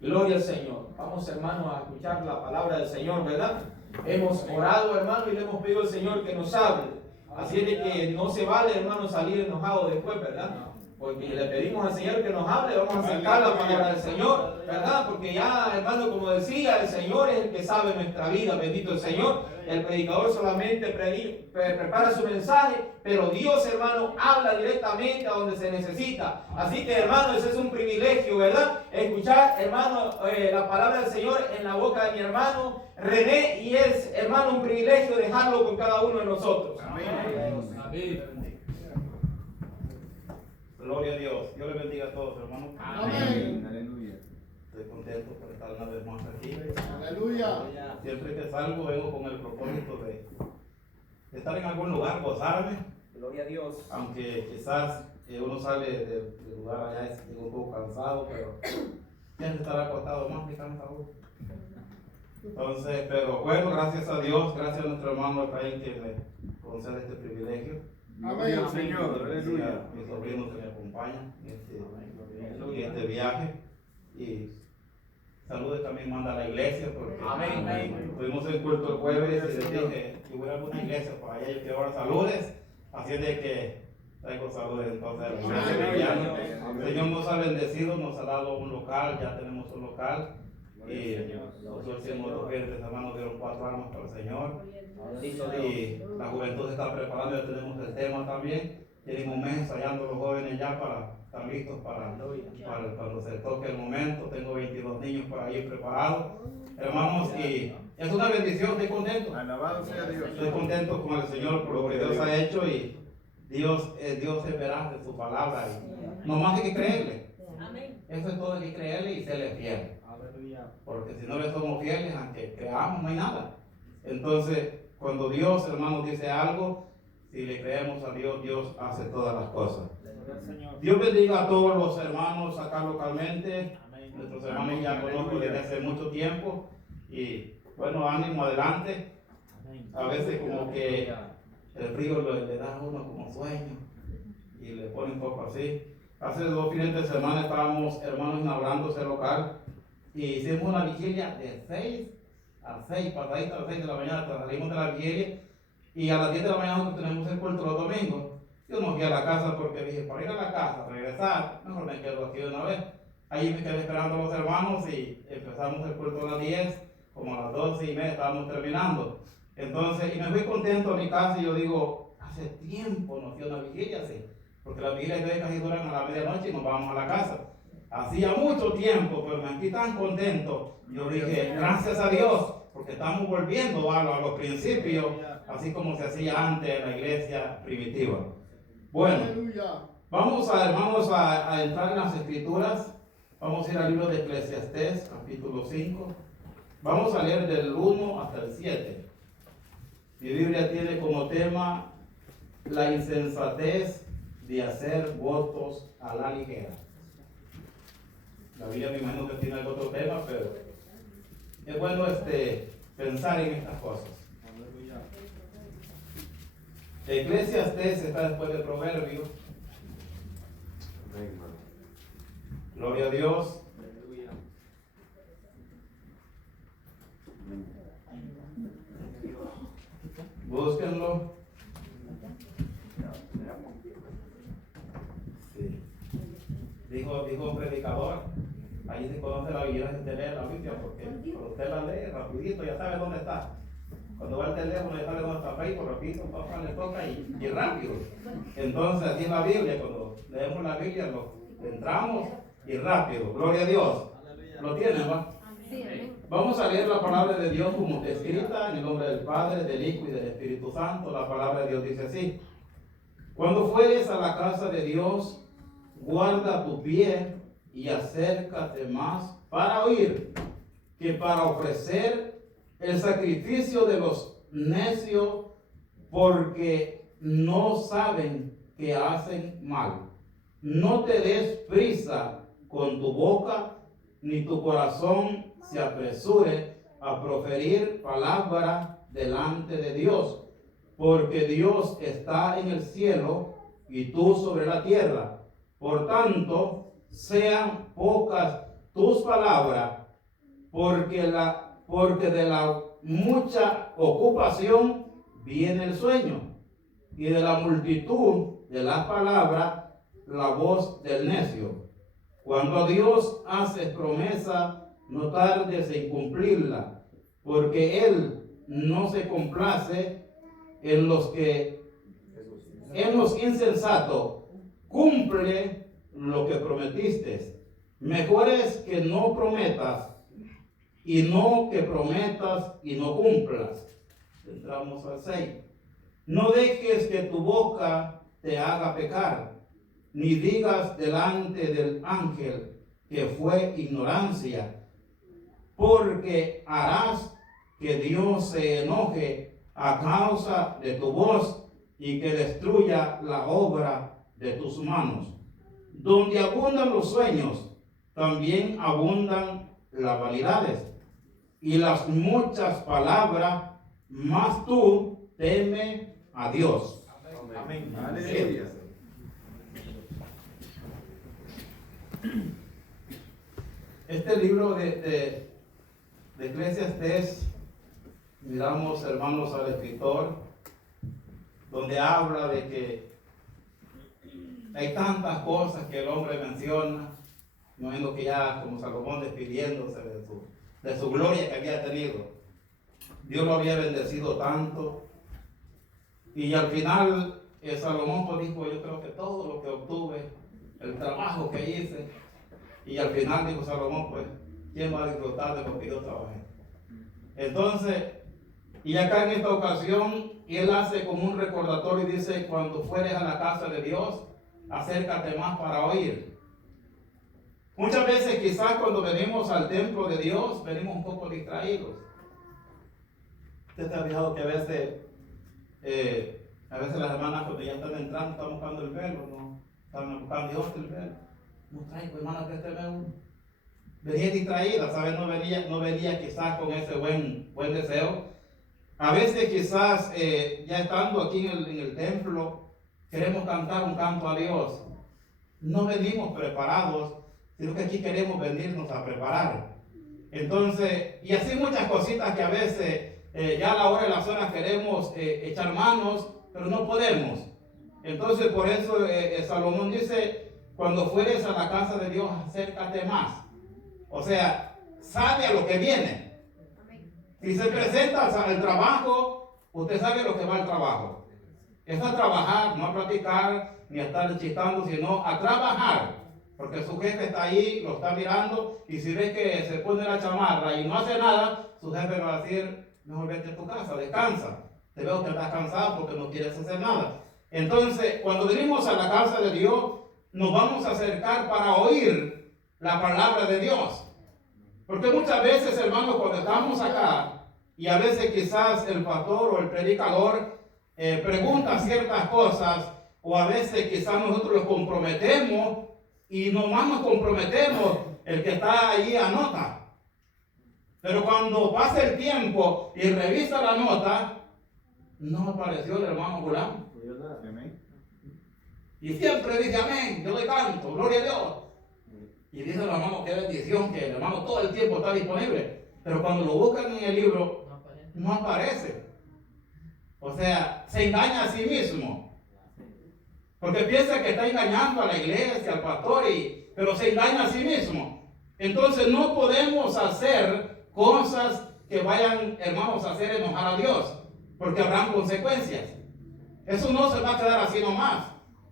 Gloria al Señor. Vamos, hermanos, a escuchar la palabra del Señor, ¿verdad? Hemos orado, hermano, y le hemos pedido al Señor que nos hable. Así es de que no se vale, hermano, salir enojado después, ¿verdad? Porque le pedimos al Señor que nos hable, vamos a aceptar la palabra del Señor, ¿verdad? Porque ya, hermano, como decía, el Señor es el que sabe nuestra vida, bendito el Señor. El predicador solamente prepara su mensaje, pero Dios, hermano, habla directamente a donde se necesita. Así que, hermano, ese es un privilegio, ¿verdad? Escuchar, hermano, la palabra del Señor en la boca de mi hermano René, y es, hermano, un privilegio dejarlo con cada uno de nosotros. Amén. Amén. Gloria a Dios. Dios les bendiga a todos, hermanos. Amén. Aleluya. Estoy contento por estar una vez más aquí. Aleluya. Siempre que salgo vengo con el propósito de estar en algún lugar, gozarme. Gloria a Dios. Aunque quizás uno sale del lugar allá es un poco cansado, pero ya se estará acostado más que cansado. Entonces, pero bueno, gracias a Dios, gracias a nuestro hermano Efraín que me concede este privilegio. Amén, Señor. Aleluya. Mis sobrinos que me acompañan en este viaje. Y saludos también manda a la iglesia porque Amén. tuvimos el culto el jueves y les dije que voy a alguna iglesia por allá y quiero ahora saludes. Así es de que traigo saludos entonces a la iglesia cristiana. El Señor nos ha bendecido, nos ha dado un local, ya tenemos un local. Y nosotros hicimos los fines de semana, dieron 4 armas para el Señor. Y la juventud se está preparando, ya tenemos el tema también. Tienen un mes ensayando los jóvenes ya para estar listos para cuando se toque el momento. Tengo 22 niños por ahí preparados. Hermanos, y es una bendición, estoy contento. Alabado sea Dios. Estoy contento con el Señor por lo que Dios ha hecho y Dios es veraz de su palabra. Y nomás hay que creerle. Eso es todo, hay que creerle y serle fiel. Porque si no le somos fieles, aunque creamos, no hay nada. Entonces, cuando Dios, hermanos, dice algo, si le creemos a Dios, Dios hace todas las cosas. Dios bendiga a todos los hermanos acá localmente. Nuestros hermanos ya conozco desde hace mucho tiempo. Y bueno, ánimo adelante. A veces como que el frío le da a uno como sueño y le pone un poco así. Hace 2 fines de semana estábamos, hermanos, inaugurando ese local y hicimos una vigilia de 6 a 6, pasadita a las 6 de la mañana, salimos de la vigilia y a las 10 de la mañana nosotros tenemos el culto los domingos. Yo no fui a la casa porque dije, para ir a la casa, regresar, mejor me quedo aquí de una vez. Ahí me quedé esperando a los hermanos y empezamos el culto a las 10, como a las 12:30 estábamos terminando. Entonces, y me fui contento a mi casa y yo digo, hace tiempo no fui a una vigilia así, porque las vigilias de hoy casi duran a la medianoche y nos vamos a la casa. Hacía mucho tiempo, pero me sentí tan contento. Yo dije, gracias a Dios, porque estamos volviendo a los principios, así como se hacía antes en la iglesia primitiva. Bueno, vamos a, hermanos, a entrar en las escrituras. Vamos a ir al libro de Eclesiastés, capítulo 5. Vamos a leer del 1 hasta el 7. Mi Biblia tiene como tema la insensatez de hacer votos a la ligera. La Biblia me imagino que tiene algún otro tema, pero es bueno pensar en estas cosas. Eclesiastés está después del proverbio. Gloria a Dios. Búsquenlo. Sí. Dijo un predicador, ahí se conoce la Biblia, se lee la Biblia, porque cuando usted la lee rapidito ya sabe dónde está. Cuando va al teléfono ya sabe dónde está Facebook, rapidito, papá le toca y rápido. Entonces así es la Biblia, cuando leemos la Biblia entramos y rápido. Gloria a Dios. ¿Lo tienen, va? Vamos a leer la palabra de Dios como está escrita en el nombre del Padre, del Hijo y del Espíritu Santo. La palabra de Dios dice así: cuando fueres a la casa de Dios, guarda tu pie y acércate más para oír que para ofrecer el sacrificio de los necios, porque no saben que hacen mal. No te des prisa con tu boca, ni tu corazón se apresure a proferir palabra delante de Dios, porque Dios está en el cielo y tú sobre la tierra. Por tanto, sean pocas tus palabras, porque de la mucha ocupación viene el sueño, y de la multitud de las palabras la voz del necio. Cuando a Dios haces promesa, no tardes en cumplirla, porque Él no se complace en los insensatos. Cumple lo que prometiste. Mejor es que no prometas y no que prometas y no cumplas. Entramos al 6. No dejes que tu boca te haga pecar, ni digas delante del ángel que fue ignorancia, porque harás que Dios se enoje a causa de tu voz y que destruya la obra de tus manos. Donde abundan los sueños, también abundan las vanidades y las muchas palabras, mas tú teme a Dios. Amén. Aleluya. Este libro de Eclesiastés, miramos, hermanos, al escritor, donde habla de que hay tantas cosas que el hombre menciona, viendo que ya como Salomón despidiéndose de su gloria que había tenido. Dios lo había bendecido tanto, y al final Salomón pues dijo, yo creo que todo lo que obtuve, el trabajo que hice, y al final dijo Salomón, pues, ¿quién va a disfrutar de lo que yo trabajé? Entonces, y acá en esta ocasión, él hace como un recordatorio y dice, cuando fueres a la casa de Dios, acércate más para oír. Muchas veces quizás cuando venimos al templo de Dios, venimos un poco distraídos. Usted está fijado que a veces las hermanas cuando ya están entrando, están buscando el velo, ¿no? Están buscando Dios el velo. No traigo, hermana, que este velo. Venía distraída, ¿sabes? No venía quizás con ese buen deseo. A veces quizás ya estando aquí en el templo, queremos cantar un canto a Dios. No venimos preparados, sino que aquí queremos venirnos a preparar. Entonces, y así muchas cositas que a veces ya a la hora de las horas queremos echar manos, pero no podemos. Entonces, por eso Salomón dice, cuando fueres a la casa de Dios, acércate más. O sea, sabe a lo que viene. Si se presenta al trabajo, usted sabe lo que va al trabajo. Es a trabajar, no a platicar, ni a estar chistando, sino a trabajar. Porque su jefe está ahí, lo está mirando, y si ve que se pone la chamarra y no hace nada, su jefe va a decir, mejor vete a tu casa, descansa. Te veo que estás cansado porque no quieres hacer nada. Entonces, cuando venimos a la casa de Dios, nos vamos a acercar para oír la palabra de Dios. Porque muchas veces, hermanos, cuando estamos acá, y a veces quizás el pastor o el predicador pregunta ciertas cosas, o a veces quizás nosotros los comprometemos, y nomás nos comprometemos, el que está ahí anota. Pero cuando pasa el tiempo y revisa la nota, no apareció el hermano Julán. Y siempre dice amén, yo le canto, gloria a Dios. Y dice el hermano, qué bendición que el hermano todo el tiempo está disponible. Pero cuando lo buscan en el libro, no aparece. O sea, se engaña a sí mismo. Porque piensa que está engañando a la iglesia, al pastor, pero se engaña a sí mismo. Entonces no podemos hacer cosas que vayan, hermanos, a hacer enojar a Dios. Porque habrán consecuencias. Eso no se va a quedar así nomás.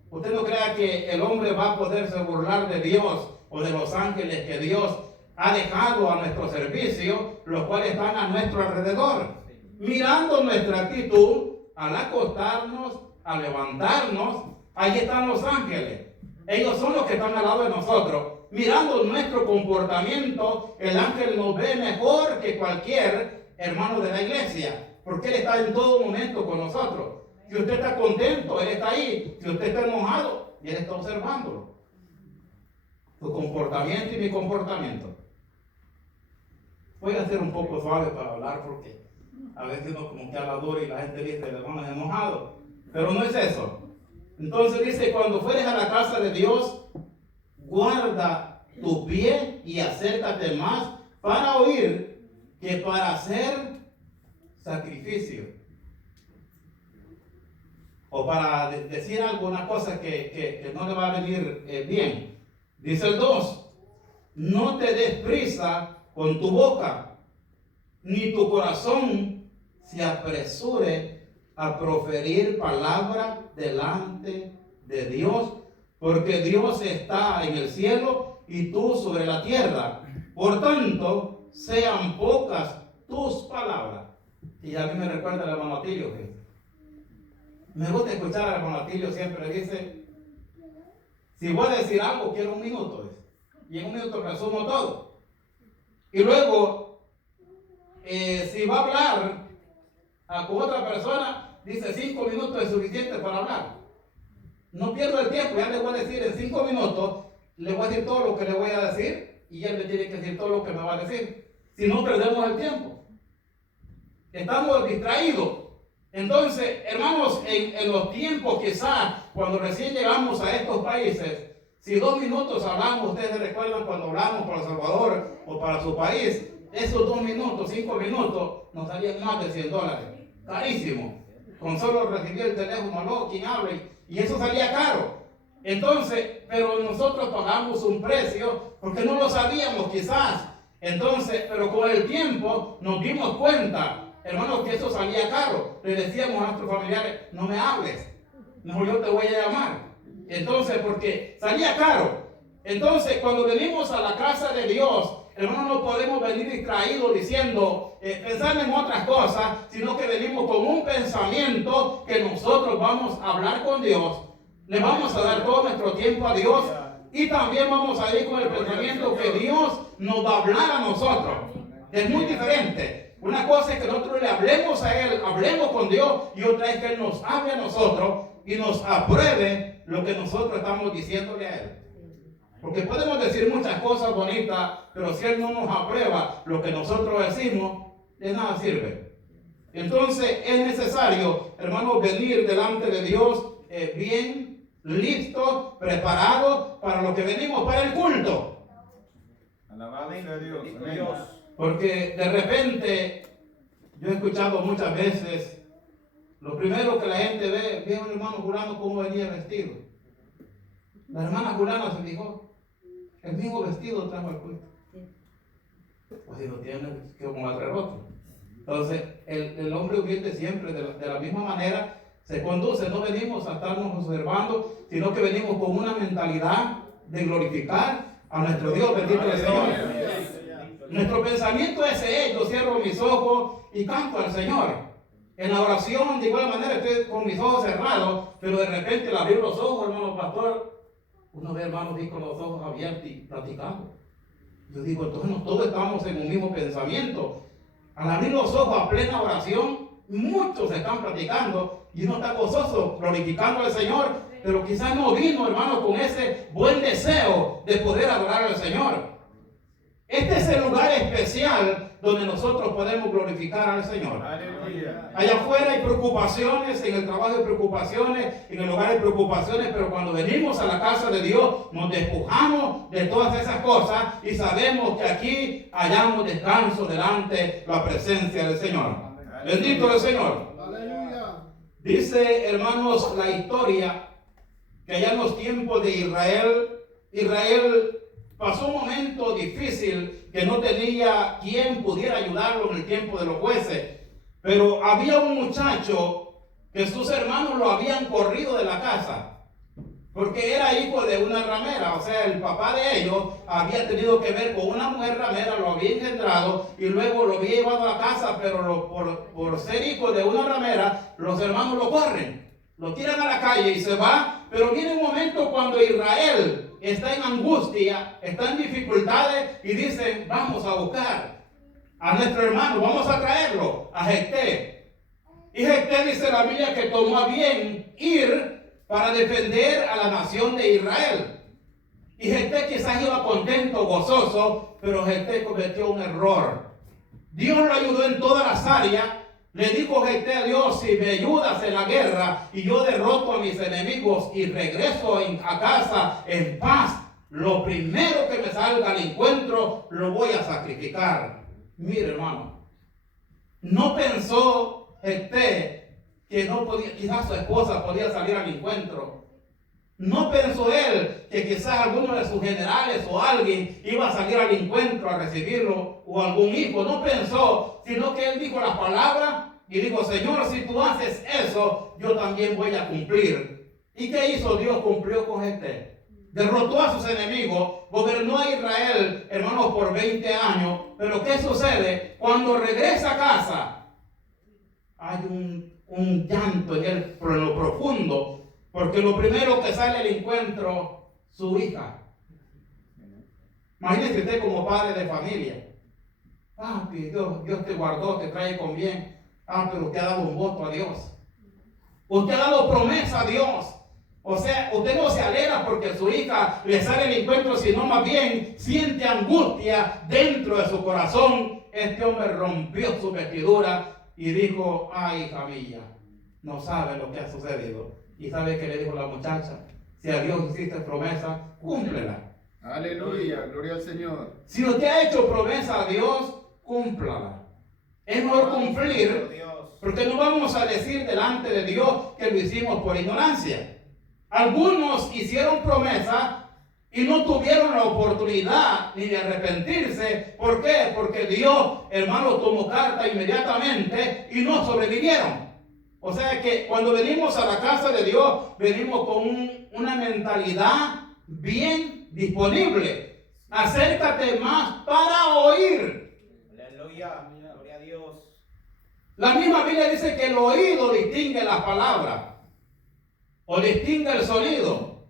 Usted no crea que el hombre va a poderse burlar de Dios o de los ángeles que Dios ha dejado a nuestro servicio, los cuales están a nuestro alrededor, mirando nuestra actitud al acostarnos, al levantarnos. Ahí están los ángeles. Ellos son los que están al lado de nosotros. Mirando nuestro comportamiento, el ángel nos ve mejor que cualquier hermano de la iglesia, porque él está en todo momento con nosotros. Si usted está contento, él está ahí. Si usted está enojado, él está observándolo. Su comportamiento y mi comportamiento. Voy a ser un poco suave para hablar porque a veces uno como que habla duro y la gente dice, el hermano es enojado. Pero no es eso. Entonces dice, cuando fueres a la casa de Dios, guarda tu pie y acércate más para oír que para hacer sacrificio. O para decir alguna cosa que no le va a venir bien. Dice el 2, no te des prisa con tu boca, ni tu corazón se apresure a proferir palabra delante de Dios, porque Dios está en el cielo y tú sobre la tierra. Por tanto, sean pocas tus palabras. Y a mí me recuerda el hermano Atilio, que me gusta escuchar al hermano Atilio, siempre dice, si voy a decir algo, quiero un minuto, dice, y en un minuto resumo todo. Y luego, si va a hablar con otra persona, dice 5 minutos es suficiente para hablar. No pierdo el tiempo, ya le voy a decir en 5 minutos, le voy a decir todo lo que le voy a decir, y él me tiene que decir todo lo que me va a decir. Si no, perdemos el tiempo. Estamos distraídos. Entonces, hermanos, en los tiempos quizás, cuando recién llegamos a estos países, si 2 minutos hablamos, ustedes recuerdan cuando hablamos para El Salvador o para su país, esos 2 minutos, 5 minutos, nos salían más de $100. Carísimo. Con solo recibir el teléfono, aló, quien hable, y eso salía caro. Entonces, pero nosotros pagamos un precio porque no lo sabíamos quizás. Entonces, pero con el tiempo nos dimos cuenta, hermanos, que eso salía caro. Le decíamos a nuestros familiares, no me hables, mejor yo te voy a llamar. Entonces, porque salía caro. Entonces, cuando venimos a la casa de Dios, hermanos, no podemos venir distraídos diciendo, pensando en otras cosas, sino que venimos con un pensamiento que nosotros vamos a hablar con Dios. Le vamos a dar todo nuestro tiempo a Dios y también vamos a ir con el pensamiento que Dios nos va a hablar a nosotros. Es muy diferente. Una cosa es que nosotros le hablemos a Él, hablemos con Dios, y otra es que Él nos hable a nosotros y nos apruebe lo que nosotros estamos diciéndole a Él. Porque podemos decir muchas cosas bonitas, pero si Él no nos aprueba lo que nosotros decimos, de nada sirve. Entonces es necesario, hermanos, venir delante de Dios bien listos, preparados para lo que venimos para el culto. Alabado sea Dios. Porque de repente, yo he escuchado muchas veces, lo primero que la gente ve a un hermano fulano cómo venía vestido. La hermana fulana se dijo, el mismo vestido trajo al culto. Pues si lo tiene, como al rebote. Entonces, el hombre humilde siempre, de la misma manera, se conduce. No venimos a estarnos observando, sino que venimos con una mentalidad de glorificar a nuestro Dios, bendito el Señor. Nuestro pensamiento es yo cierro mis ojos y canto al Señor. En la oración, de igual manera, estoy con mis ojos cerrados, pero de repente al abrir los ojos, hermano pastor, uno ve hermanos con los ojos abiertos y platicando. Yo digo, entonces todos estamos en un mismo pensamiento. Al abrir los ojos a plena oración, muchos están platicando y uno está gozoso, glorificando al Señor, pero quizás no vino, hermano, con ese buen deseo de poder adorar al Señor. Este es el lugar especial donde nosotros podemos glorificar al Señor. Aleluya. Allá afuera hay preocupaciones, en el trabajo hay preocupaciones, en el hogar hay preocupaciones, pero cuando venimos a la casa de Dios nos despojamos de todas esas cosas y sabemos que aquí hallamos descanso delante de la presencia del Señor. Bendito el Señor. Aleluya. Dice, hermanos, la historia que allá en los tiempos de Israel pasó un momento difícil que no tenía quien pudiera ayudarlo en el tiempo de los jueces. Pero había un muchacho que sus hermanos lo habían corrido de la casa porque era hijo de una ramera. O sea, el papá de ellos había tenido que ver con una mujer ramera, lo había engendrado y luego lo había llevado a la casa, pero por ser hijo de una ramera, los hermanos lo corren, lo tiran a la calle y se va. Pero viene un momento cuando Israel está en angustia, está en dificultades y dicen, vamos a buscar a nuestro hermano, vamos a traerlo a Jefté. Y Jefté, dice la Biblia, que tomó a bien ir para defender a la nación de Israel. Y Jefté quizás iba contento, gozoso, pero Jefté cometió un error. Dios lo ayudó en todas las áreas. Le dijo Jefté a Dios, si me ayudas en la guerra y yo derroto a mis enemigos y regreso a casa en paz, lo primero que me salga al encuentro lo voy a sacrificar. Mire, hermano, no pensó que no podía, quizás su esposa podía salir al encuentro. No pensó él que quizás alguno de sus generales o alguien iba a salir al encuentro a recibirlo, o algún hijo. No pensó, sino que él dijo las palabras y dijo: Señor, si tú haces eso, yo también voy a cumplir. ¿Y qué hizo Dios? Cumplió con derrotó a sus enemigos, gobernó a Israel, hermanos, por 20 años. Pero ¿qué sucede? Cuando regresa a casa, hay un llanto en lo profundo. Porque lo primero que sale al encuentro, su hija. Imagínese usted como padre de familia. Papi, Dios te guardó, te trae con bien. Pero usted ha dado un voto a Dios. Usted ha dado promesa a Dios. O sea, usted no se alegra porque su hija le sale al encuentro, sino más bien siente angustia dentro de su corazón. Este hombre rompió su vestidura y dijo: ay, hija mía, no sabe lo que ha sucedido. ¿Y sabe qué le dijo la muchacha? Si a Dios hiciste promesa, cúmplela. Aleluya, gloria al Señor. Si usted ha hecho promesa a Dios, cúmplala. Es mejor cumplir, porque no vamos a decir delante de Dios que lo hicimos por ignorancia. Algunos hicieron promesa y no tuvieron la oportunidad ni de arrepentirse. ¿Por qué? Porque Dios, hermano, tomó carta inmediatamente y no sobrevivieron. O sea que cuando venimos a la casa de Dios, venimos con una mentalidad bien disponible. Acércate más para oír. Aleluya, gloria a Dios. La misma Biblia dice que el oído distingue las palabras o distingue el sonido.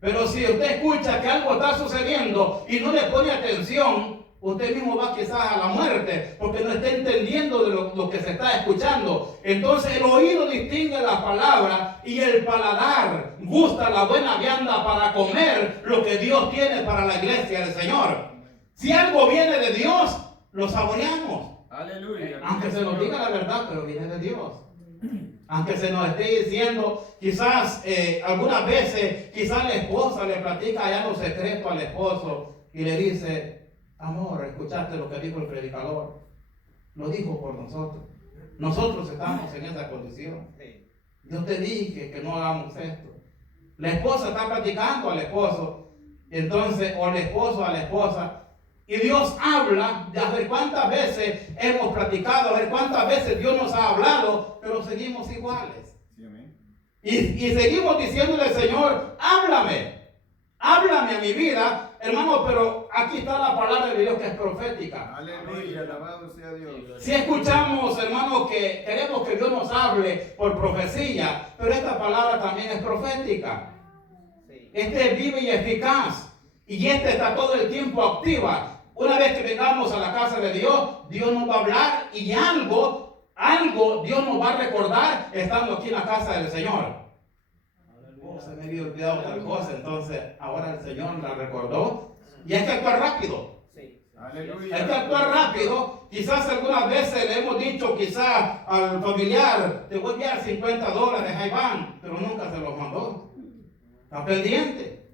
Pero si usted escucha que algo está sucediendo y no le pone atención, usted mismo va quizás a la muerte porque no está entendiendo de lo que se está escuchando. Entonces el oído distingue las palabras y el paladar gusta la buena vianda para comer lo que Dios tiene para la iglesia del Señor. Si algo viene de Dios, lo saboreamos. Aleluya. Aunque se nos diga la verdad, pero viene de Dios. Aunque se nos esté diciendo, quizás algunas veces, quizás la esposa le platica allá los secretos al esposo y le dice: amor, ¿escuchaste lo que dijo el predicador? Lo dijo por nosotros. Nosotros estamos en esa condición. Yo te dije que no hagamos esto. La esposa está platicando al esposo, entonces, o el esposo a la esposa, y Dios habla. A ver cuántas veces hemos platicado, a ver cuántas veces Dios nos ha hablado, pero seguimos iguales. Sí, amén. Y seguimos diciéndole al Señor: háblame a mi vida, hermano. Pero aquí está la palabra de Dios que es profética. Aleluya, alabado sea Dios. Si escuchamos, hermano, que queremos que Dios nos hable por profecía, pero esta palabra también es profética. Este es viva y eficaz, y este está todo el tiempo activa. Una vez que vengamos a la casa de Dios, Dios nos va a hablar, y algo Dios nos va a recordar estando aquí en la casa del Señor. Se me había olvidado tal cosa, entonces ahora el Señor la recordó, y hay que actuar rápido. Aleluya. Hay que actuar rápido. Quizás algunas veces le hemos dicho quizás al familiar: te voy a enviar $50, ahí van, pero nunca se los mandó. Está pendiente.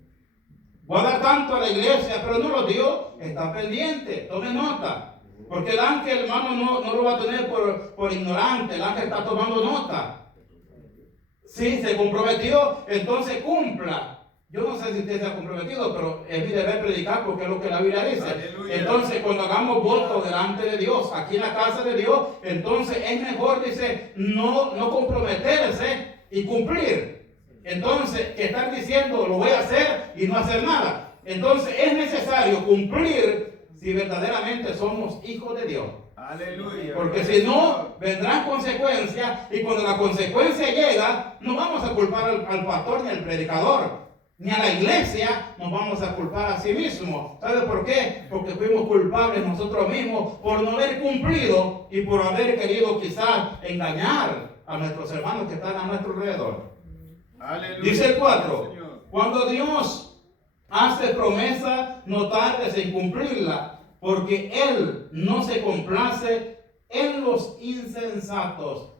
Voy a dar tanto a la iglesia, pero no lo dio. Está pendiente. Tome nota. Porque el ángel, hermano, no lo va a tener por ignorante. El ángel está tomando nota. Sí, se comprometió, entonces cumpla. Yo no sé si usted se ha comprometido, pero es mi deber predicar porque es lo que la Biblia dice. Aleluya. Entonces, cuando hagamos votos delante de Dios, aquí en la casa de Dios, entonces es mejor, dice, no comprometerse y cumplir. Entonces, que estar diciendo lo voy a hacer y no hacer nada. Entonces, es necesario cumplir si verdaderamente somos hijos de Dios. Aleluya. Porque si no, vendrán consecuencias, y cuando la consecuencia llega, no vamos a culpar al pastor ni al predicador, ni a la iglesia, nos vamos a culpar a sí mismos. ¿Sabe por qué? Porque fuimos culpables nosotros mismos por no haber cumplido y por haber querido quizás engañar a nuestros hermanos que están a nuestro alrededor. Aleluya. Dice el 4, Señor. cuando Dios hace promesa, no tardes en cumplirla, porque Él no se complace en los insensatos.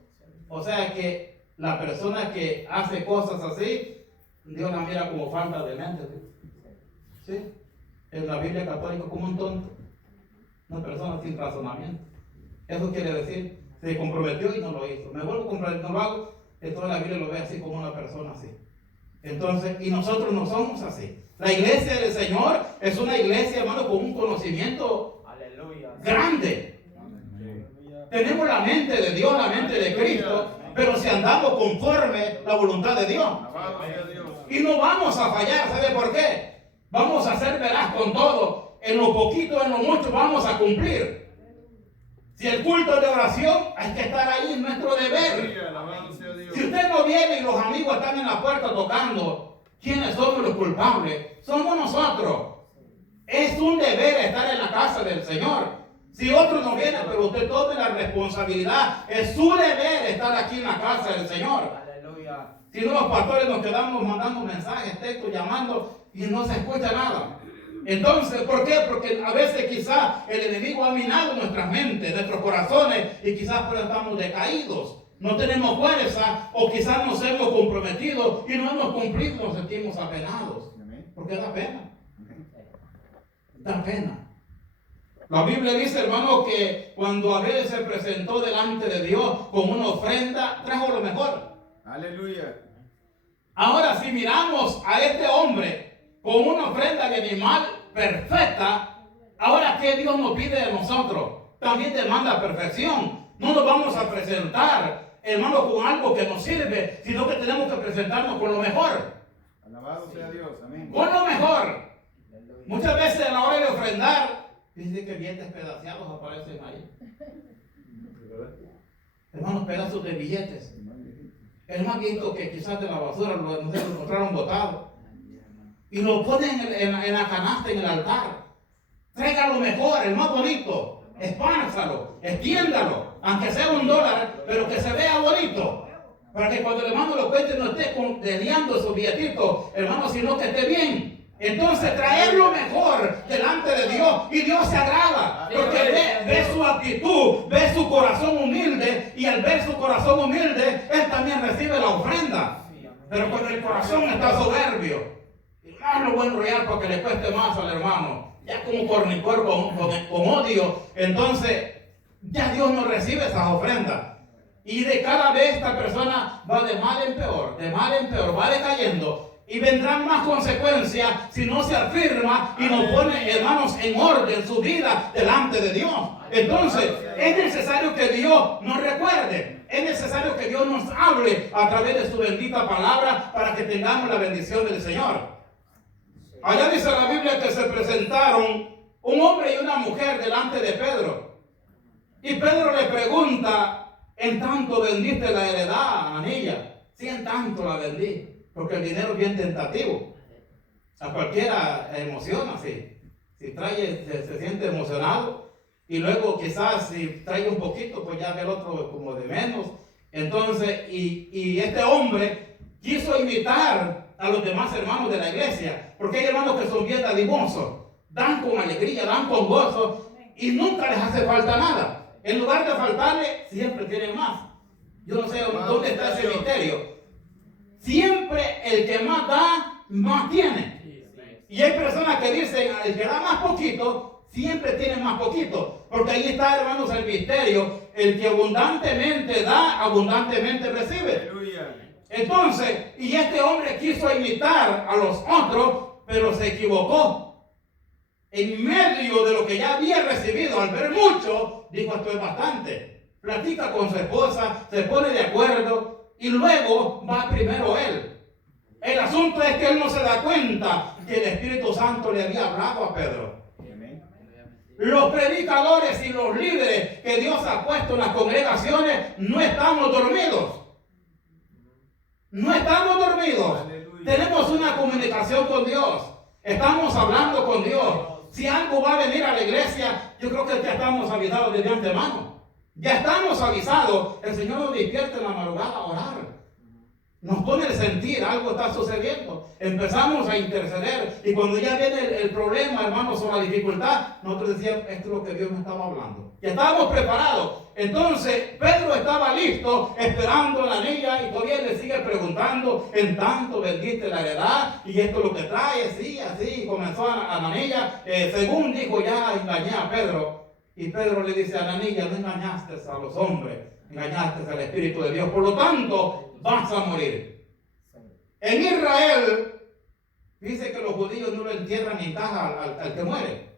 O sea que la persona que hace cosas así, Dios la mira como falta de mente. ¿sí? En la Biblia católica como un tonto, una persona sin razonamiento. Eso quiere decir, se comprometió y no lo hizo. Me vuelvo a comprometer, no lo hago, entonces la Biblia lo ve así como una persona así. Entonces, y nosotros no somos así. La iglesia del Señor es una iglesia, hermano, con un conocimiento grande. Tenemos la mente de Dios, la mente de Cristo, pero si andamos conforme la voluntad de Dios. Y no vamos a fallar, ¿sabe por qué? Vamos a ser veraz con todo. En lo poquito, en lo mucho, vamos a cumplir. Si el culto de oración, hay que estar ahí, en nuestro deber. Si usted no viene y los amigos están en la puerta tocando, ¿quiénes somos los culpables? Somos nosotros. Es un deber estar en la casa del Señor. Si otro no viene, pero usted tome la responsabilidad, es su deber estar aquí en la casa del Señor. Aleluya. Si no, los pastores nos quedamos mandando mensajes, textos, llamando y no se escucha nada. Entonces, ¿por qué? Porque a veces quizás el enemigo ha minado nuestras mentes, nuestros corazones, y quizás por eso estamos decaídos. No tenemos fuerza, o quizás nos hemos comprometido y no hemos cumplido, nos sentimos apenados. Porque da pena. Da pena. La Biblia dice, hermano, que cuando Abel se presentó delante de Dios con una ofrenda, trajo lo mejor. Aleluya. Ahora, si miramos a este hombre con una ofrenda de animal perfecta, ahora, ¿qué Dios nos pide de nosotros? También demanda perfección. No nos vamos a presentar, hermano, con algo que nos sirve, sino que tenemos que presentarnos con lo mejor. Alabado sea Dios. Amén. Con lo mejor. Muchas veces a la hora de ofrendar, dice que billetes pedaciados aparecen ahí. Hermanos, pedazos de billetes. El más visto que quizás de la basura lo encontraron botado. Y lo ponen en la canasta, en el altar. Traiga lo mejor, el más bonito. Espárzalo, extiéndalo. Aunque sea $1, pero que se vea bonito. Para que cuando el hermano lo cuente no esté desviando esos billetitos, hermano, sino que esté bien. Entonces traer lo mejor delante de Dios y Dios se agrada. Porque ve su actitud, ve su corazón humilde, y al ver su corazón humilde, Él también recibe la ofrenda. Pero cuando el corazón está soberbio, hermano, lo voy a enrollar para que le cueste más al hermano, ya como cornicor con odio, entonces ya Dios no recibe esas ofrendas. Y de cada vez esta persona va de mal en peor, va decayendo. Y vendrán más consecuencias si no se afirma y nos pone, hermanos, en orden su vida delante de Dios. Entonces, es necesario que Dios nos recuerde. Es necesario que Dios nos hable a través de su bendita palabra para que tengamos la bendición del Señor. Allá dice la Biblia que se presentaron un hombre y una mujer delante de Pedro. Y Pedro le pregunta, ¿en tanto vendiste la heredad, Anilla? Sí, en tanto la vendí. Porque el dinero es bien tentativo. A cualquiera emociona, sí. Si trae, se siente emocionado. Y luego quizás si trae un poquito, pues ya ve el otro como de menos. Entonces, y este hombre quiso imitar a los demás hermanos de la iglesia. Porque hay hermanos que son bien dadivosos. Dan con alegría, dan con gozo. Y nunca les hace falta nada. En lugar de faltarle, siempre tienen más. Yo no sé dónde está ese misterio. Siempre el que más da, más tiene. Y hay personas que dicen, el que da más poquito, siempre tiene más poquito. Porque ahí está, hermanos, el misterio. El que abundantemente da, abundantemente recibe. Entonces, y este hombre quiso imitar a los otros, pero se equivocó. En medio de lo que ya había recibido, al ver mucho, dijo, esto es bastante. Platica con su esposa, se pone de acuerdo. Y luego va primero él. El asunto es que él no se da cuenta que el Espíritu Santo le había hablado a Pedro. Los predicadores y los líderes que Dios ha puesto en las congregaciones no estamos dormidos. No estamos dormidos. Tenemos una comunicación con Dios. Estamos hablando con Dios. Si algo va a venir a la iglesia, yo creo que ya estamos avisados desde antemano. Ya estamos avisados. El Señor nos despierta en la madrugada a orar. nos pone el sentir, algo está sucediendo. Empezamos a interceder y cuando ya viene el problema, hermanos, o la dificultad, nosotros decíamos, esto es lo que Dios me estaba hablando. Ya estábamos preparados. Entonces, Pedro estaba listo, esperando a la niña y todavía le sigue preguntando, en tanto vendiste la heredad y esto es lo que trae, sí, así. Comenzó a Ananilla, según dijo, ya engañé a Pedro. Y Pedro le dice a Ananilla, no engañaste a los hombres, engañaste al Espíritu de Dios. Por lo tanto, vas a morir. En Israel, dice que los judíos no lo entierran en caja al que muere.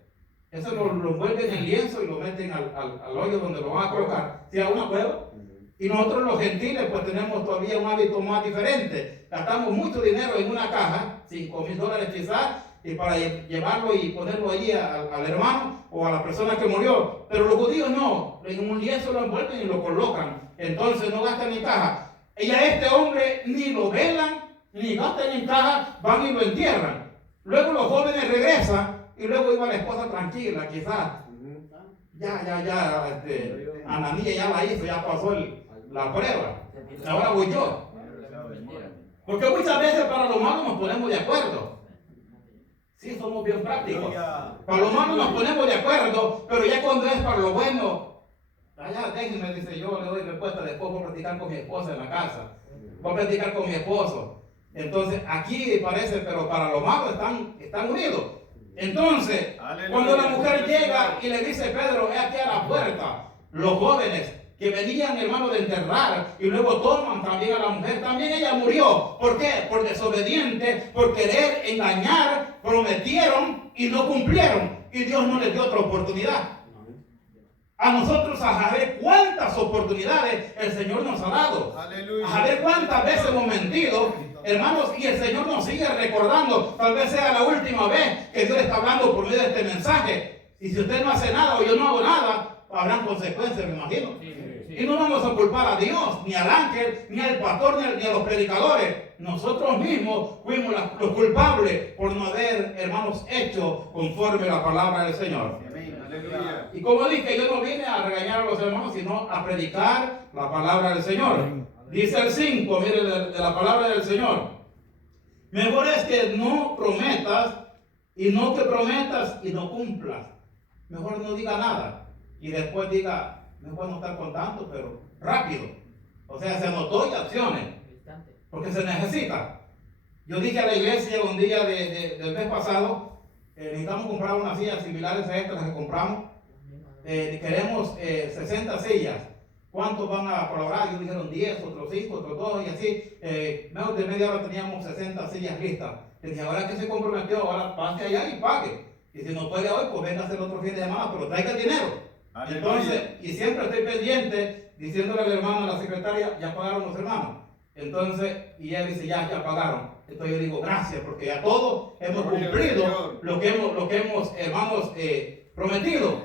Eso lo envuelven en lienzo y lo meten al hoyo donde lo van a colocar. ¿Sí, a una cueva? Y nosotros los gentiles pues tenemos todavía un hábito más diferente. Gastamos mucho dinero en una caja, $5,000 quizás, y para llevarlo y ponerlo allí al hermano o a la persona que murió. Pero los judíos no, en un lienzo lo envuelven y lo colocan. Entonces no gastan en caja. Y a este hombre ni lo velan, ni gastan en caja, van y lo entierran. Luego los jóvenes regresan y luego iba la esposa tranquila, quizás. Ananilla ya la hizo, ya pasó la prueba. Ahora voy yo. Porque muchas veces para lo malo nos ponemos de acuerdo. Sí, somos bien prácticos. Para lo malo nos ponemos de acuerdo, pero ya cuando es para lo bueno, allá déjenme, dice, yo le doy respuesta, después voy a platicar con mi esposa en la casa. Voy a platicar con mi esposo. Entonces, aquí parece, pero para lo malo están unidos. Entonces, cuando la mujer llega y le dice, Pedro, es aquí a la puerta, los jóvenes que venían, hermano, de enterrar y luego toman también a la mujer, también ella murió. ¿Por qué? Por desobediente, por querer engañar, prometieron y no cumplieron. Y Dios no les dio otra oportunidad. A nosotros a saber cuántas oportunidades el Señor nos ha dado. Aleluya. A saber cuántas veces hemos mentido, hermanos, y el Señor nos sigue recordando. Tal vez sea la última vez que Dios está hablando por medio de este mensaje. Y si usted no hace nada o yo no hago nada, habrán consecuencias, me imagino. Y no vamos a culpar a Dios, ni al ángel, ni al pastor, ni a los predicadores. Nosotros mismos fuimos los culpables por no haber, hermanos, hecho conforme a la palabra del Señor. Aleluya. Y como dije, yo no vine a regañar a los hermanos, sino a predicar la palabra del Señor. Dice el 5, mire, de la palabra del Señor. Mejor es que no prometas y no que prometas y no cumplas. Mejor no diga nada y después diga, mejor no estar contando, pero rápido. O sea, se anotó y acciones, porque se necesita. Yo dije a la iglesia un día del mes pasado, necesitamos comprar unas sillas similares a estas que compramos. Queremos 60 sillas. ¿Cuántos van a colaborar? Ellos dijeron 10, otros 5, otros 2 y así. Menos de media hora teníamos 60 sillas listas. Le dije, ahora que se comprometió, ahora pase allá y pague. Y si no puede hoy, pues venga a hacer otro fin de semana, pero traiga el dinero. Aleluya. Entonces, y siempre estoy pendiente, diciéndole al hermano, a la secretaria, ya pagaron los hermanos. Entonces, y ella dice, ya pagaron. Entonces yo digo, gracias, porque ya todos hemos cumplido lo que hemos, hermanos, prometido.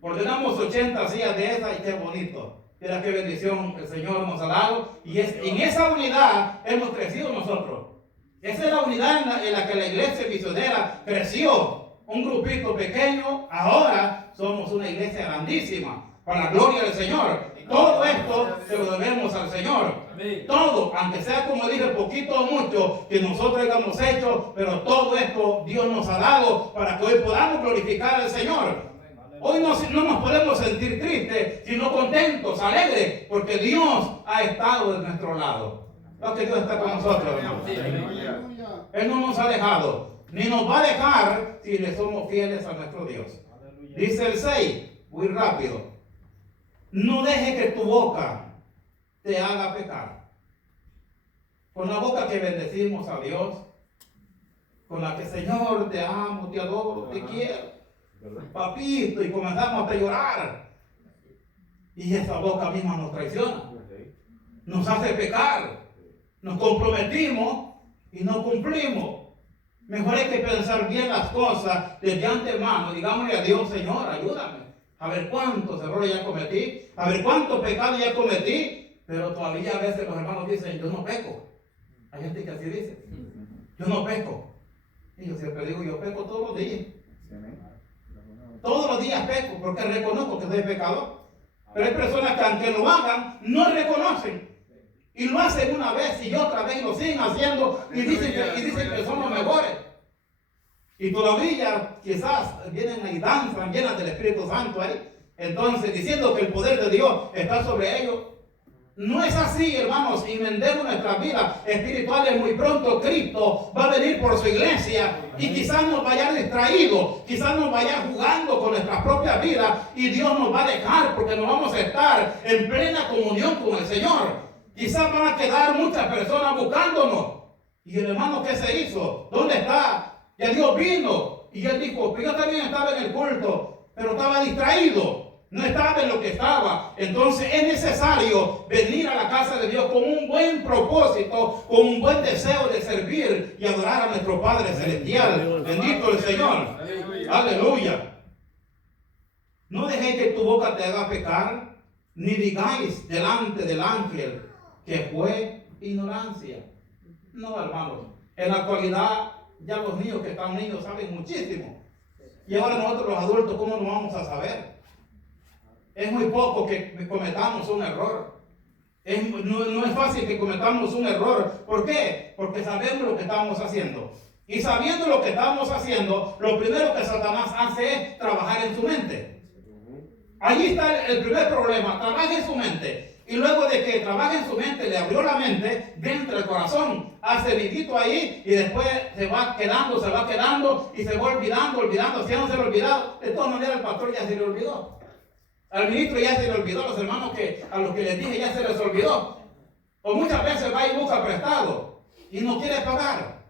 Ordenamos 80 sillas de esas y qué bonito. Mira qué bendición el Señor nos ha dado. Y en esa unidad hemos crecido nosotros. Esa es la unidad en la que la iglesia misionera creció. Un grupito pequeño, ahora somos una iglesia grandísima. Para la gloria del Señor. Todo esto se lo debemos al Señor. Todo, aunque sea como dije, poquito o mucho que nosotros hayamos hecho, pero todo esto Dios nos ha dado para que hoy podamos glorificar al Señor. Hoy no nos podemos sentir tristes, sino contentos, alegres, porque Dios ha estado de nuestro lado. Lo que Dios está con nosotros, hermanos. Él no nos ha dejado, ni nos va a dejar si le somos fieles a nuestro Dios. Dice el 6, muy rápido. No deje que tu boca te haga pecar. Con la boca que bendecimos a Dios, con la que, Señor, te amo, te adoro, te quiero, papito, y comenzamos a llorar. Y esa boca misma nos traiciona, nos hace pecar, nos comprometimos y no cumplimos. Mejor hay que pensar bien las cosas desde antemano. Digámosle a Dios, Señor, ayúdame. A ver cuántos errores ya cometí, a ver cuántos pecados ya cometí, pero todavía a veces los hermanos dicen, yo no peco. Hay gente que así dice, yo no peco. Y yo siempre digo, yo peco todos los días. Todos los días peco, porque reconozco que soy pecador. Pero hay personas que aunque lo hagan, no reconocen. Y lo hacen una vez y otra vez y lo siguen haciendo y dicen que son los mejores. Y todavía quizás vienen y danzan llenas del Espíritu Santo ahí. Entonces diciendo que el poder de Dios está sobre ellos. No es así, hermanos. Inventemos nuestras vidas espirituales muy pronto. Cristo va a venir por su iglesia y quizás nos vaya distraídos, quizás nos vaya jugando con nuestras propias vidas y Dios nos va a dejar porque nos vamos a estar en plena comunión con el Señor. Quizás van a quedar muchas personas buscándonos. Y el hermano, ¿qué se hizo? ¿Dónde está? Ya Dios vino. Y él dijo, yo también estaba en el culto, pero estaba distraído. No estaba en lo que estaba. Entonces es necesario venir a la casa de Dios con un buen propósito, con un buen deseo de servir y adorar a nuestro Padre Celestial. Bendito el Señor. Aleluya. No dejéis que tu boca te haga pecar, ni digáis delante del ángel que fue ignorancia. No, hermanos. En la actualidad ya los niños que están niños saben muchísimo. Y ahora nosotros los adultos, ¿cómo lo vamos a saber? Es muy poco que cometamos un error. No es fácil que cometamos un error. ¿Por qué? Porque sabemos lo que estamos haciendo. Y sabiendo lo que estamos haciendo, lo primero que Satanás hace es trabajar en su mente. Allí está el primer problema. Trabaja en su mente. Y luego de que trabaja en su mente, le abrió la mente, dentro del corazón, hace nidito ahí y después se va quedando y se va olvidando. Si no se le ha olvidado, de todas maneras el pastor ya se le olvidó. Al ministro ya se le olvidó, a los hermanos a los que les dije ya se les olvidó. O muchas veces va y busca prestado y no quiere pagar.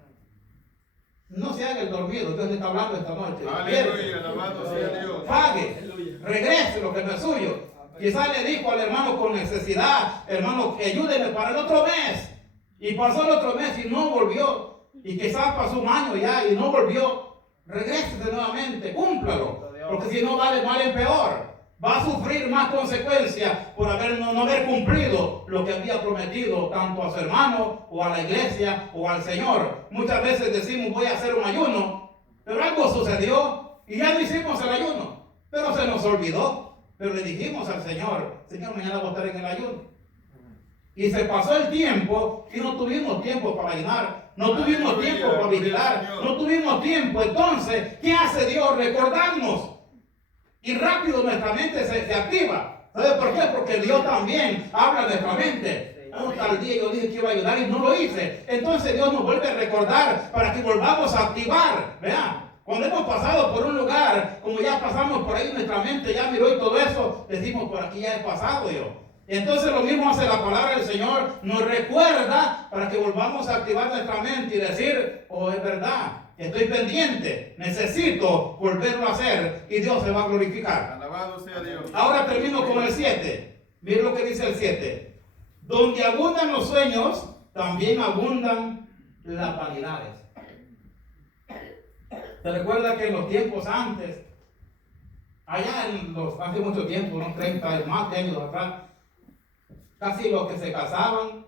No se haga el dormido, Dios le está hablando esta noche. Aleluya, alabado sea Dios. Pague, regrese lo que no es suyo. Quizás le dijo al hermano con necesidad, hermano, ayúdeme para el otro mes. Y pasó el otro mes y no volvió. Y quizás pasó un año ya y no volvió. Regrésese nuevamente, cúmplalo. Porque si no va de mal en peor. Va a sufrir más consecuencias por no haber cumplido lo que había prometido tanto a su hermano o a la iglesia o al Señor. Muchas veces decimos voy a hacer un ayuno, pero algo sucedió y ya no hicimos el ayuno, pero se nos olvidó. Pero le dijimos al Señor, Señor, mañana voy a estar en el ayuno. Y se pasó el tiempo y no tuvimos tiempo para ayunar, no tuvimos tiempo para vigilar, no tuvimos tiempo. Entonces, ¿qué hace Dios? Recordarnos. Y rápido nuestra mente se activa. ¿Sabe por qué? Porque Dios también habla de nuestra mente. Tal día yo dije que iba a ayudar y no lo hice. Entonces Dios nos vuelve a recordar para que volvamos a activar. Vean, cuando hemos pasado por un lugar, como ya pasamos por ahí, nuestra mente ya miró y todo eso, decimos por aquí ya he pasado yo. Entonces lo mismo hace la palabra del Señor, nos recuerda para que volvamos a activar nuestra mente y decir, oh, es verdad. Estoy pendiente, necesito volverlo a hacer y Dios se va a glorificar. Alabado sea Dios. Ahora termino con el 7. Miren lo que dice el 7. Donde abundan los sueños, también abundan las vanidades. ¿Te recuerda que en los tiempos antes, allá hace mucho tiempo, unos 30 más de años atrás, casi los que se casaban,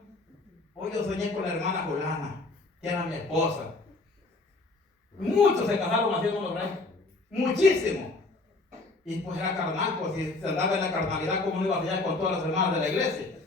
hoy yo soñé con la hermana Julana, que era mi esposa. Muchos se casaron haciendo los reyes. Muchísimo. Y pues era carnal, pues si se andaba en la carnalidad, como no iba a fallar con todas las hermanas de la iglesia.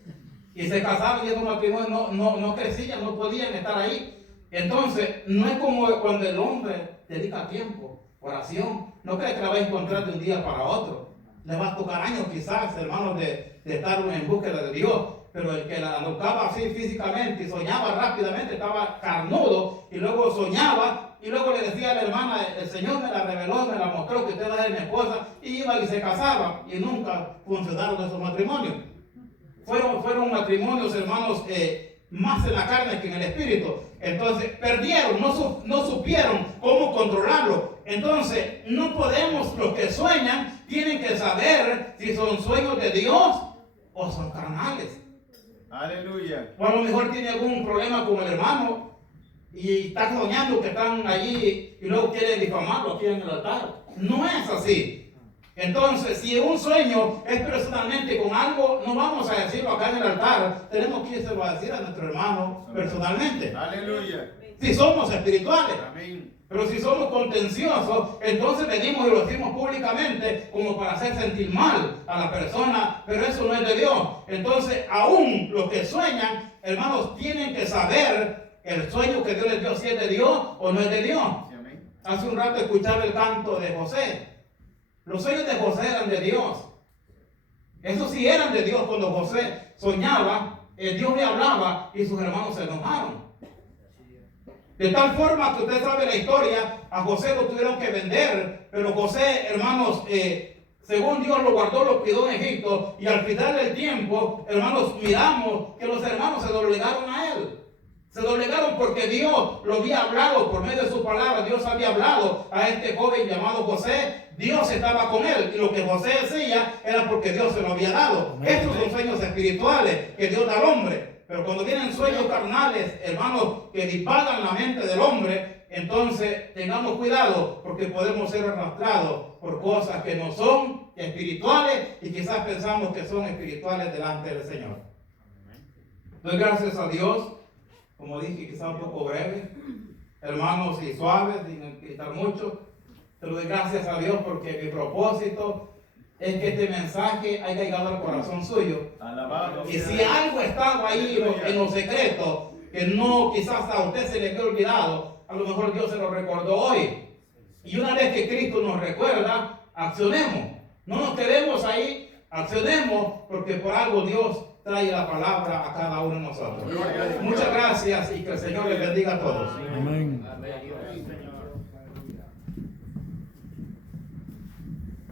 Y se casaron y esos matrimonios no crecían, no podían estar ahí. Entonces, no es como cuando el hombre dedica tiempo, oración. No cree que la va a encontrar de un día para otro. Le va a tocar años quizás, hermanos, de estar en búsqueda de Dios. Pero el que la tocaba así físicamente y soñaba rápidamente, estaba carnudo y luego soñaba. Y luego le decía a la hermana, el Señor me la reveló, me la mostró que usted va a ser mi esposa. Y iba y se casaba y nunca funcionaron esos matrimonios. Fueron matrimonios, hermanos, más en la carne que en el espíritu. Entonces perdieron, no supieron cómo controlarlo. Entonces no podemos, los que sueñan, tienen que saber si son sueños de Dios o son carnales. Aleluya. O a lo mejor tiene algún problema con el hermano y está soñando que están allí y luego quieren difamarlo aquí en el altar. No es así. Entonces, si un sueño es personalmente con algo, no vamos a decirlo acá en el altar. Tenemos que irse a decir a nuestro hermano personalmente. Aleluya. Si somos espirituales. Amén. Pero si somos contenciosos, entonces venimos y lo decimos públicamente como para hacer sentir mal a la persona, pero eso no es de Dios. Entonces, aún los que sueñan, hermanos, tienen que saber el sueño que Dios les dio, si es de Dios o no es de Dios. Sí, amén. Hace un rato escuchaba el canto de José. Los sueños de José eran de Dios. Esos sí eran de Dios. Cuando José soñaba, Dios le hablaba y sus hermanos se enojaron. De tal forma que usted sabe la historia, a José lo tuvieron que vender, pero José, hermanos, según Dios lo guardó, lo cuidó en Egipto, y al final del tiempo, hermanos, miramos que los hermanos se doblegaron a él. Se doblegaron porque Dios lo había hablado por medio de su palabra. Dios había hablado a este joven llamado José. Dios estaba con él, y lo que José decía era porque Dios se lo había dado. Estos son sueños espirituales que Dios da al hombre. Pero cuando vienen sueños carnales, hermanos, que divagan la mente del hombre, entonces tengamos cuidado, porque podemos ser arrastrados por cosas que no son espirituales y quizás pensamos que son espirituales delante del Señor. Doy gracias a Dios, como dije, quizás un poco breve, hermanos, y suaves, sin gritar mucho. Te lo doy gracias a Dios porque mi propósito es que este mensaje haya llegado al corazón suyo. Alabado Y sea si Dios. algo estaba ahí en lo secreto, que no, quizás a usted se le había olvidado, a lo mejor Dios se lo recordó hoy. Y una vez que Cristo nos recuerda, accionemos. No nos quedemos ahí, accionemos, porque por algo Dios trae la palabra a cada uno de nosotros. Muchas gracias y que el Señor les bendiga a todos. Amén.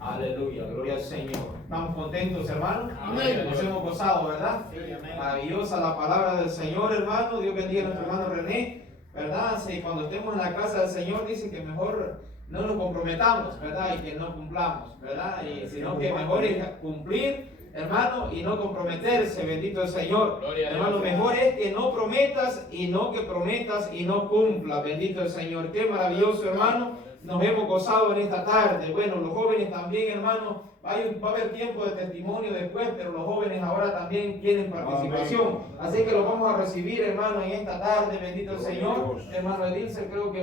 Aleluya, gloria al Señor. ¿Estamos contentos, hermanos? Amén. Nos hemos gozado, ¿verdad? Sí, amén. Maravillosa la palabra del Señor, hermano. Dios bendiga a nuestro hermano René, ¿verdad? Sí, cuando estemos en la casa del Señor, dice que mejor no nos comprometamos, ¿verdad? Y que no cumplamos, ¿verdad? Y sino que mejor es cumplir, hermano, y no comprometerse. Bendito el Señor. Hermano, mejor es que no prometas y no que prometas y no cumplas. Bendito el Señor. Qué maravilloso, hermano. Nos hemos gozado en esta tarde. Bueno, los jóvenes también, hermano, va a haber tiempo de testimonio después, pero los jóvenes ahora también quieren participación. Así que los vamos a recibir, hermano, en esta tarde. Bendito el Señor. Hermano Edilce, creo que